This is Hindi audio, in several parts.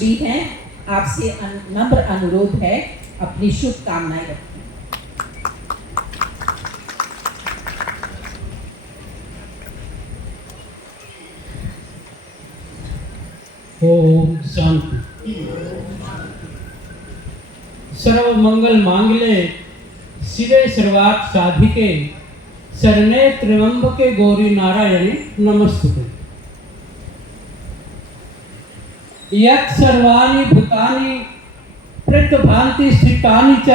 भी हैं, आपसे नम्र अनुरोध है अपनी शुभकामनाएं रखें। ओम शांति। सर्व मंगल मांगले शिवे सर्वार्थ साधिके शरणे त्र्यंबके गौरी नारायणी नमस्तुते। यत् सर्वाणि भूतानि प्रत्यभान्ति स्थितानि च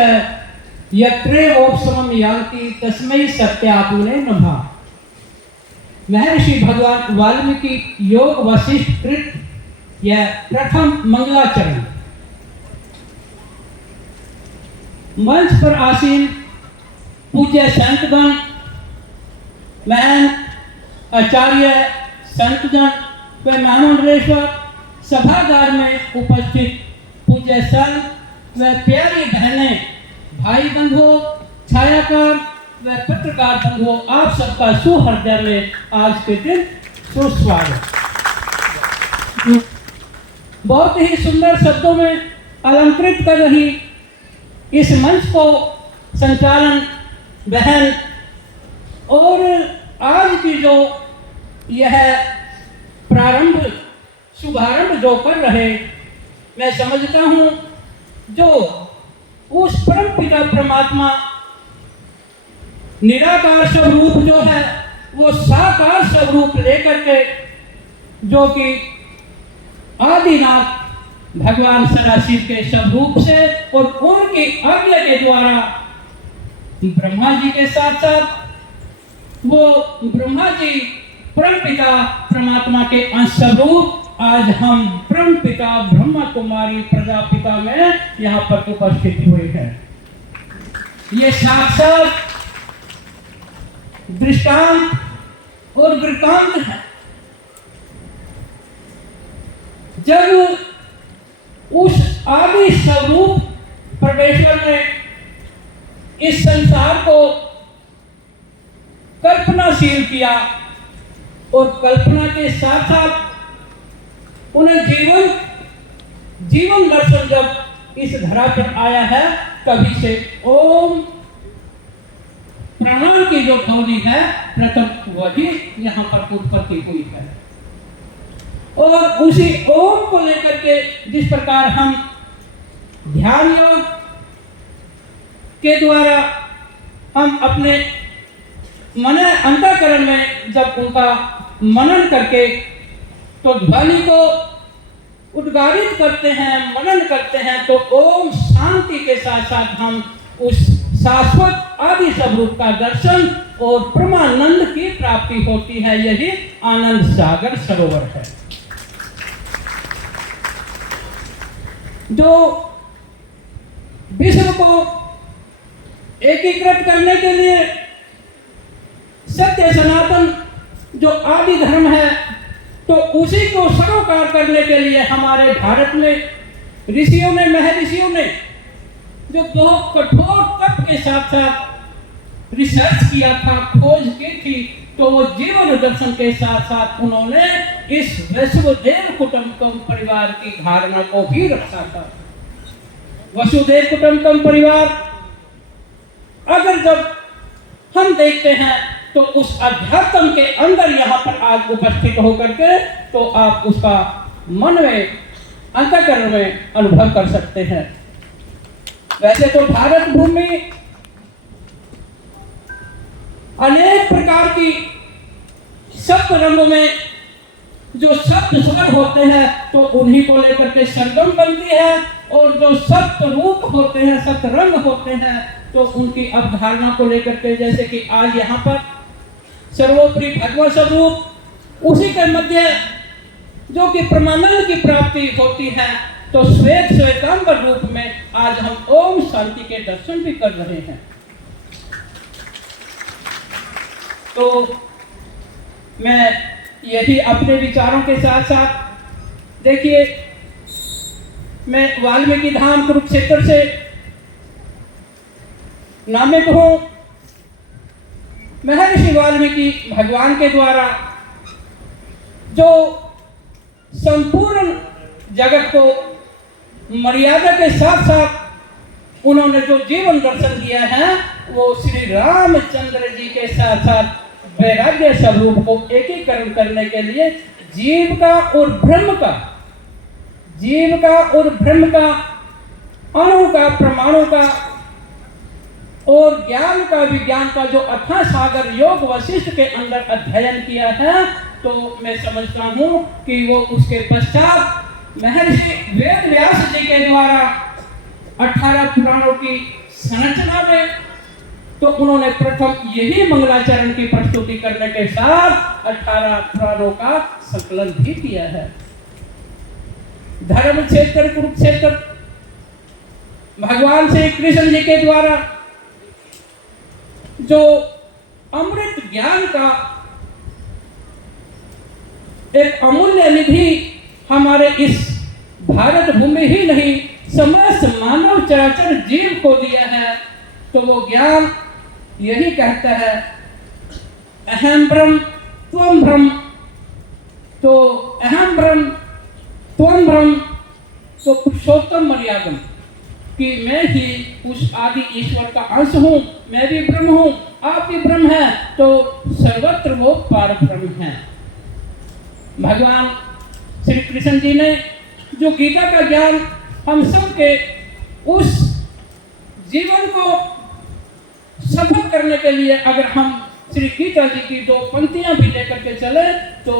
यत्रे ओपसमं यान्ति तस्मै सत्यात्मने नमः। महर्षि भगवान वाल्मीकि योग वशिष्ठ कृत यह प्रथम मंगलाचरण। मंच पर आसीन पूज्य संतगण, महान आचार्य संतजन व महामंडलेश्वर, सभागार में उपस्थित पूज्य संत व प्यारी बहनें, भाई बंधुओं, छायाकार व पत्रकार बंधुओं, आप सबका सुहृदय में आज के दिन सुस्वागत। बहुत ही सुंदर शब्दों में अलंकृत कर रही इस मंच को संचालन बहन और आज की जो यह प्रारंभ शुभारंभ जो कर रहे, मैं समझता हूँ जो उस परम पिता परमात्मा निराकार स्वरूप जो है वो साकार स्वरूप लेकर के, जो कि आदिनाथ भगवान सदाशिव के स्वरूप से और उनकी आज्ञा के द्वारा ब्रह्मा जी के साथ साथ वो ब्रह्मा जी परम पिता परमात्मा के अंश स्वरूप आज हम परम पिता ब्रह्मा कुमारी प्रजापिता में यहाँ पर उपस्थित हुए हैं। ये साक्षात दृष्टांत और वृत्तांत है। जब उस आदि स्वरूप परमेश्वर ने इस संसार को कल्पनाशील किया और कल्पना के साथ साथ उन्हें जीवन दर्शन जब इस धरा पर आया है, तभी से ओम प्राण की जो ध्वनि है प्रथम वही यहाँ पर उत्पत्ति हुई है। और उसी ओम को लेकर के जिस प्रकार हम ध्यान योग के द्वारा हम अपने मन अंतःकरण में जब उनका मनन करके तो ध्वनि को उद्गारित करते हैं, मनन करते हैं, तो ओम शांति के साथ साथ हम उस शाश्वत आदि स्वरूप का दर्शन और परमानंद की प्राप्ति होती है। यही आनंद सागर सरोवर है। जो विश्व को एकीकृत करने के लिए सत्य सनातन जो आदि धर्म है, तो उसी को सरोकार करने के लिए हमारे भारत में ऋषियों ने, महर्षियों ने जो बहुत कठोर तप के साथ साथ रिसर्च किया था, खोज की थी, तो वो जीवन दर्शन के साथ साथ उन्होंने इस वसुधैव कुटुंबकम परिवार की धारणा को भी रखा था। वसुधैव कुटुंबकम परिवार अगर जब हम देखते हैं तो उस अध्यात्म के अंदर यहाँ पर आज उपस्थित होकर के तो आप उसका मन में अंतःकरण में अनुभव कर सकते हैं। वैसे तो भारत भूमि अनेक प्रकार की सप्त रंगों में जो सप्त स्वर होते हैं तो उन्हीं को लेकर के सरगम बनती है, और जो सप्त रूप होते हैं, सप्त रंग होते हैं, तो उनकी अवधारणा को लेकर के, जैसे कि आज यहाँ पर सर्वोपरि भगवत स्वरूप, उसी के मध्य जो कि परमानंद की प्राप्ति होती है, तो श्वेत श्वेतांबर रूप में आज हम ओम शांति के दर्शन भी कर रहे हैं। तो मैं यही अपने विचारों के साथ साथ, देखिए मैं वाल्मीकि धाम कुरुक्षेत्र से नामित हूँ। महर्षि वाल्मीकि भगवान के द्वारा जो संपूर्ण जगत को मर्यादा के साथ साथ उन्होंने जो जीवन दर्शन दिया है वो श्री रामचंद्र जी के साथ साथ वैराग्य स्वरूप को एकीकरण करने के लिए जीव का और ब्रह्म का अणु का परमाणु का और ज्ञान का विज्ञान का जो अथाह सागर योग वशिष्ठ के अंदर अध्ययन किया है, तो मैं समझता हूँ कि वो उसके पश्चात महर्षि वेद व्यास जी के द्वारा 18 पुराणों की संरचना में तो उन्होंने प्रथम यही मंगलाचरण की प्रस्तुति करने के साथ 18 पुराणों का संकलन भी किया है। धर्म क्षेत्र कुरुक्षेत्र भगवान श्री कृष्ण जी के द्वारा जो अमृत ज्ञान का एक अमूल्य निधि हमारे इस भारत भूमि ही नहीं समस्त मानव चराचर जीव को दिया है, तो वो ज्ञान यही कहता है अहम ब्रह्म त्वम ब्रह्म। तो अहम ब्रह्म त्वम ब्रह्म तो पुरुषोत्तम मर्यादम कि मैं ही उस आदि ईश्वर का अंश हूँ, मैं भी ब्रह्म हूँ, आप भी ब्रह्म हैं, तो सर्वत्र वो पार ब्रह्म है। भगवान श्री कृष्ण जी ने जो गीता का ज्ञान हम सब के उस जीवन को सफल करने के लिए अगर हम श्री गीता जी की 2 पंक्तियां भी लेकर के चले तो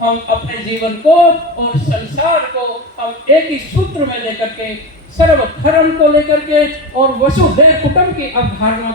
हम अपने जीवन को और संसार को हम एक ही सूत्र में लेकर के सर्वधर्म को लेकर के और वसुधैव कुटुंब की अवधारणा